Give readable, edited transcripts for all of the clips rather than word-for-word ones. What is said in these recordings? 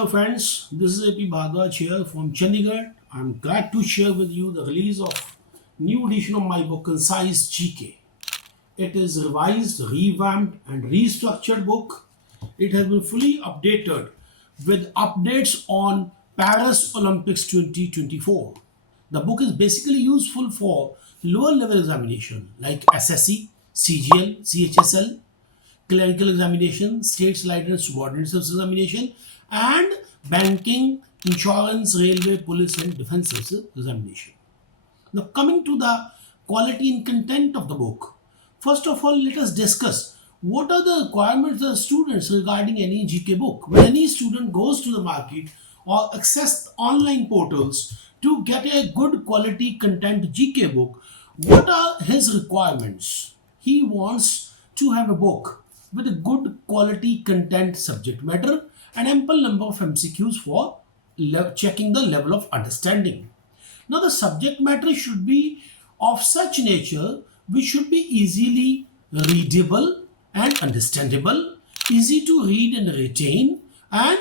Hello friends, this is AP Bhardwaj here from Chandigarh. I'm glad to share with you the release of new edition of my book Concise GK. It is a revised, revamped and restructured book. It has been fully updated with updates on Paris Olympics 2024. The book is basically useful for lower level examination like SSC, CGL, CHSL, clerical examination, state light and subordinate service examination, and banking, insurance, railway, police, and defense services examination. Now, coming to the quality and content of the book, first of all, let us discuss what are the requirements of the students regarding any GK book. When any student goes to the market or access online portals to get a good quality content GK book, what are his requirements? He wants to have a book with a good quality content subject matter and ample number of MCQs for checking the level of understanding. Now, the subject matter should be of such nature which should be easily readable and understandable, easy to read and retain, and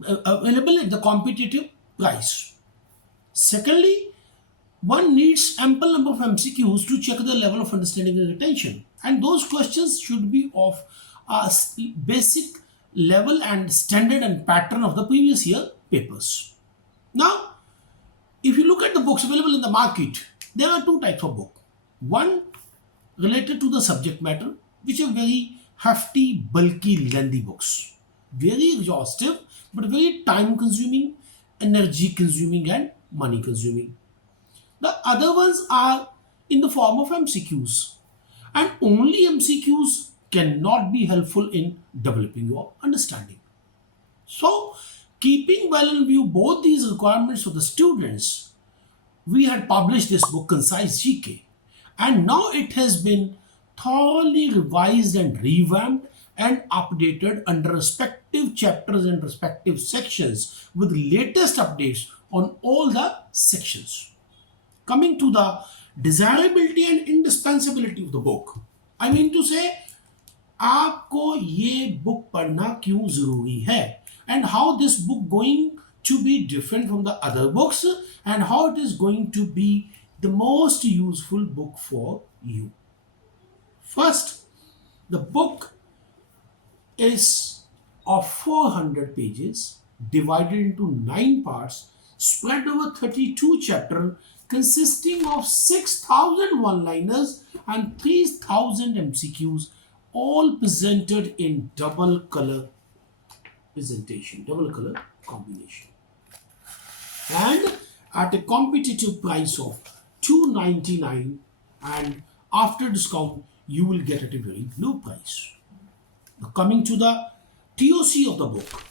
available at the competitive price. Secondly, one needs ample number of MCQs to check the level of understanding and retention. And those questions should be of a basic level and standard and pattern of the previous year papers. Now, if you look at the books available in the market, there are two types of book. One related to the subject matter, which are very hefty, bulky, lengthy books. Very exhaustive, but very time consuming, energy consuming, and money consuming. The other ones are in the form of MCQs, and only MCQs cannot be helpful in developing your understanding. So, keeping well in view both these requirements for the students, we had published this book Concise GK, and now it has been thoroughly revised and revamped and updated under respective chapters and respective sections with latest updates on all the sections. Coming to the desirability and indispensability of the book, I mean to say, आपको ये book पढ़ना क्यों जरूरी है, and how this book going to be different from the other books, and how it is going to be the most useful book for you. First, the book is of 400 pages divided into 9 parts spread over 32 chapters consisting of 6,000 one-liners and 3,000 MCQs, all presented in double color presentation, double color combination, and at a competitive price of $2.99, and after discount you will get at a very low price. Now, coming to the TOC of the book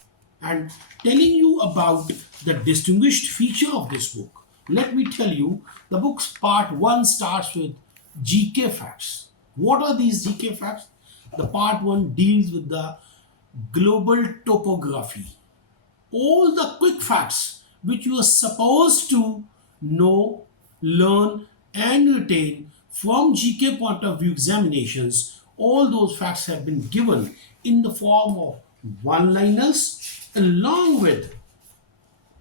and telling you about the distinguished feature of this book, let me tell you, the book's part 1 starts with GK facts. What are these GK facts? The part 1 deals with the global topography. All the quick facts which you are supposed to know, learn and retain from GK point of view examinations, all those facts have been given in the form of one-liners along with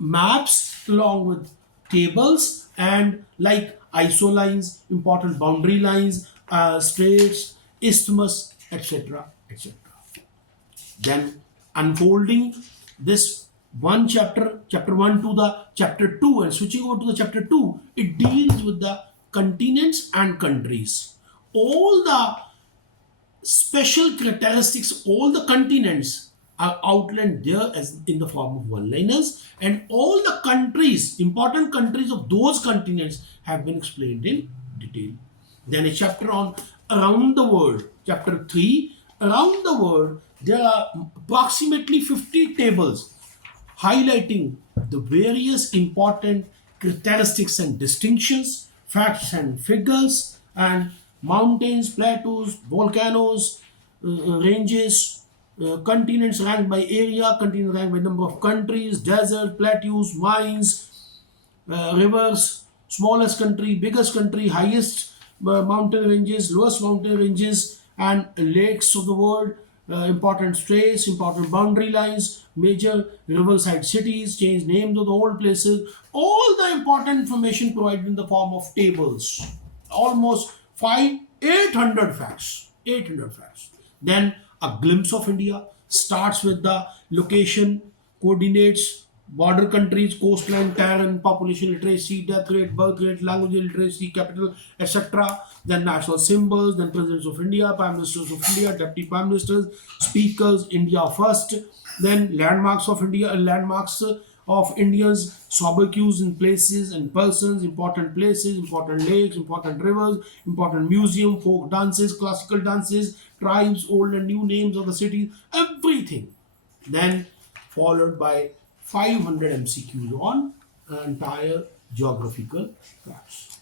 maps, along with tables, and like iso lines, important boundary lines, straits, isthmus, etc., etc. Then unfolding this one chapter 1 to the chapter 2, and switching over to the chapter 2, it deals with the continents and countries. All the special characteristics, all the continents are outlined there as in the form of one-liners, and all the countries, important countries of those continents have been explained in detail. Then a chapter on around the world, chapter 3, around the world, there are approximately 50 tables highlighting the various important characteristics and distinctions, facts and figures, and mountains, plateaus, volcanoes, ranges, continents ranked by area, continents ranked by number of countries, desert, plateaus, mines, rivers, smallest country, biggest country, highest mountain ranges, lowest mountain ranges, and lakes of the world, important straits, important boundary lines, major riverside cities, change names of the old places, all the important information provided in the form of tables. Almost 800 facts. 800 facts. Then a glimpse of India starts with the location, coordinates, border countries, coastline, terrain, population literacy, death rate, birth rate, language literacy, capital, etc. Then national symbols, then presidents of India, prime ministers of India, deputy prime ministers, speakers, India first. Then landmarks of India, landmarks of India's sobriquets in places and persons, important places, important lakes, important rivers, important museum, folk dances, classical dances, tribes, old and new names of the cities, everything. Then followed by 500 MCQs on entire geographical facts.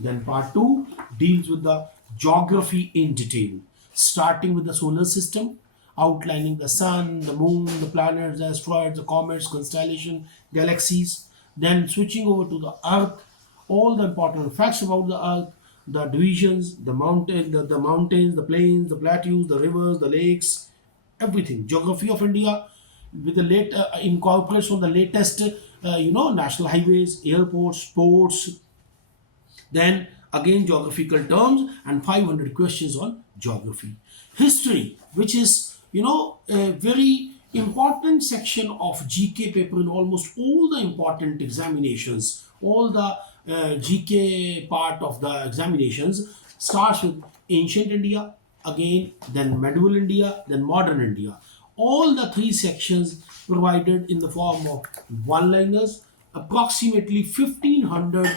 Then part 2 deals with the geography in detail, starting with the solar system, outlining the sun, the moon, the planets, the asteroids, the comets, constellation, galaxies. Then switching over to the earth, all the important facts about the earth, the divisions, the mountains, the plains, the plateaus, the rivers, the lakes, everything. Geography of India with the late incorporates on the latest national highways, airports, ports. Then again geographical terms and 500 questions on geography. History, which is a very important section of GK paper in almost all the important examinations. All the GK part of the examinations starts with ancient India, again then medieval India, then modern India. All the three sections provided in the form of one-liners, approximately 1500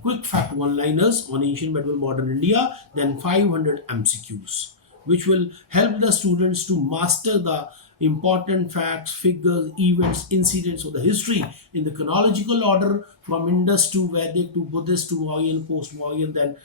quick fact one-liners on ancient medieval modern India, then 500 MCQs, which will help the students to master the important facts, figures, events, incidents of the history in the chronological order from Indus to Vedic to Buddhist to Mauryan, post-Mauryan, then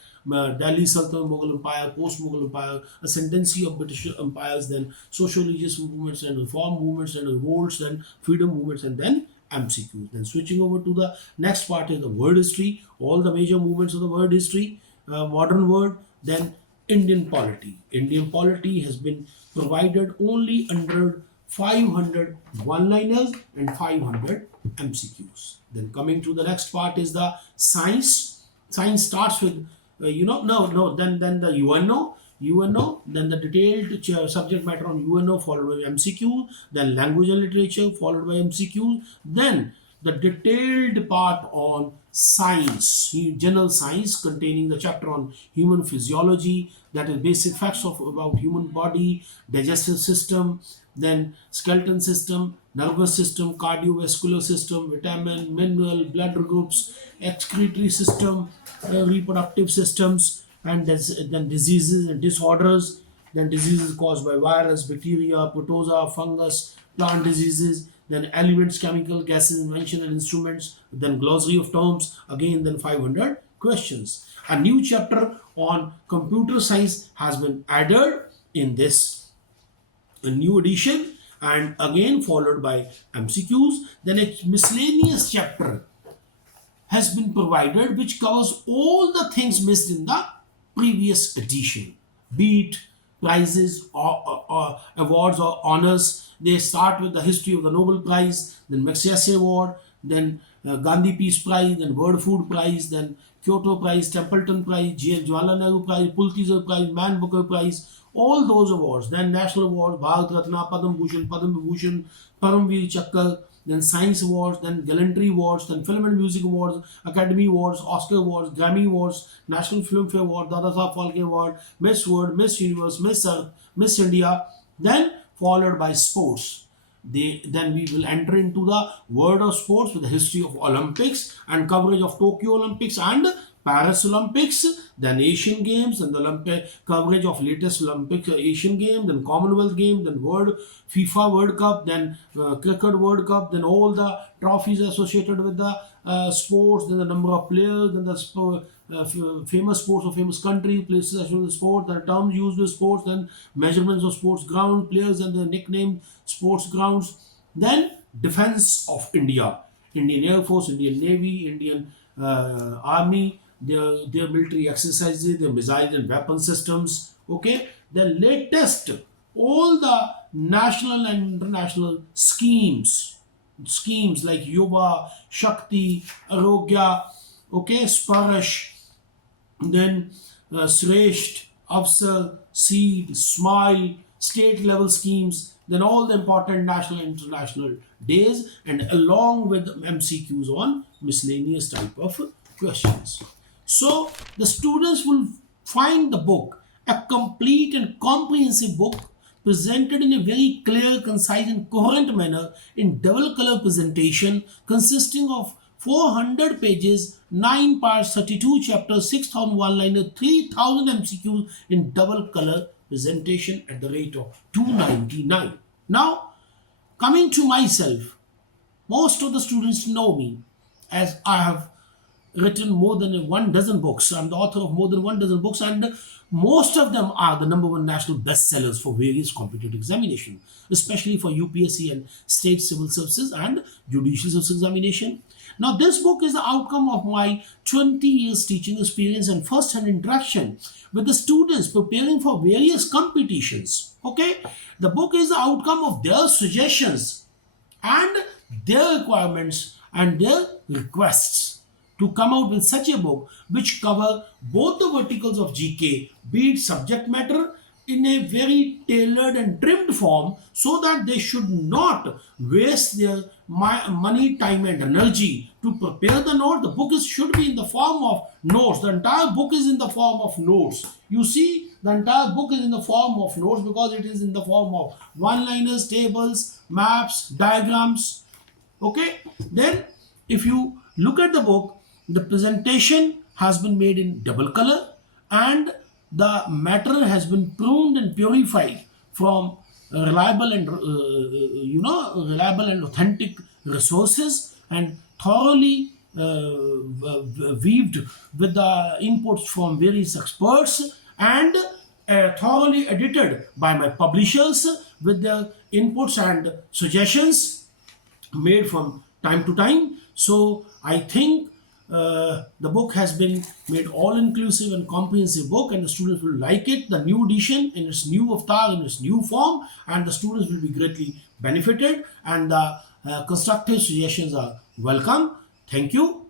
Delhi Sultanate, Mughal Empire, post-Mughal Empire, ascendancy of British empires, then social-religious movements and reform movements and revolts, then freedom movements, and then MCQs. Then switching over to the next part is the world history, all the major movements of the world history, modern world, then Indian polity. Indian polity has been provided only under 500 one-liners and 500 MCQs. Then coming to the next part is the science. Science starts with then the UNO, then the detailed subject matter on UNO followed by MCQ, then language and literature followed by MCQ, then the detailed part on science, general science containing the chapter on human physiology, that is basic facts about human body, digestive system, then skeleton system, nervous system, cardiovascular system, vitamin, mineral, blood groups, excretory system, reproductive systems, and then diseases and disorders, then diseases caused by virus, bacteria, protozoa, fungus, plant diseases, then elements, chemical, gases, invention and instruments, then glossary of terms, again then 500 questions. A new chapter on computer science has been added in this new edition, and again followed by MCQs. Then a miscellaneous chapter has been provided which covers all the things missed in the previous edition, be it prizes or awards or honors. They start with the history of the Nobel Prize, then Magsaysay Award, then Gandhi Peace Prize, then World Food Prize, then Kyoto Prize, Templeton Prize, Jawaharlal Nehru Prize, Pulitzer Prize, Man Booker Prize, all those awards. Then national awards, Bharat Ratna, Padma Bhushan, Padma Vibhushan, Paramveer Chakra, then science awards, then gallantry awards, then film and music awards, Academy Awards, Oscar Awards, Grammy Awards, National Filmfare Award, Dada Saheb Phalke Award, Miss World, Miss Universe, Miss Earth, Miss India, then followed by sports. Then we will enter into the world of sports with the history of Olympics and coverage of Tokyo Olympics and Paris Olympics, then Asian Games, and the Olympic coverage of latest Olympic Asian Games, then Commonwealth Games, then World FIFA World Cup, then Cricket World Cup, then all the trophies associated with the sports, then the number of players, then the famous sports of famous countries, places associated with sport, the terms used with sports, then measurements of sports ground, players and the nickname sports grounds, then defense of India, Indian Air Force, Indian Navy, Indian Army, their military exercises, their missile and weapon systems. Okay, the latest all the national and international schemes like Yuva, Shakti, Arogya, okay, Sparash, then Sresht, Afsar, Seed, Smile, state level schemes, then all the important national and international days, and along with MCQs on miscellaneous type of questions. So the students will find the book a complete and comprehensive book presented in a very clear, concise, and coherent manner in double color presentation consisting of 400 pages, 9 parts, 32 chapters, 6,000 one-liner, 3,000 MCQs in double color presentation at the rate of 299. Now, coming to myself, most of the students know me as I have written more than 1 dozen books. I'm the author of more than 1 dozen books, and most of them are the #1 national bestsellers for various competitive examinations, especially for UPSC and state civil services and judicial service examination. Now, this book is the outcome of my 20 years teaching experience and first-hand interaction with the students preparing for various competitions. Okay, the book is the outcome of their suggestions and their requirements and their requests to come out with such a book which cover both the verticals of GK, be it subject matter in a very tailored and trimmed form, so that they should not waste their money, time and energy to prepare the note. The book should be in the form of notes. The entire book is in the form of notes. You see, the entire book is in the form of notes because it is in the form of one-liners, tables, maps, diagrams. Okay, then if you look at the book, the presentation has been made in double color and the matter has been pruned and purified from reliable and reliable and authentic resources, and thoroughly weaved with the inputs from various experts, and thoroughly edited by my publishers with their inputs and suggestions made from time to time. So I think the book has been made all-inclusive and comprehensive book, and the students will like it, the new edition in its new avatar, in its new form, and the students will be greatly benefited, and the constructive suggestions are welcome. Thank you.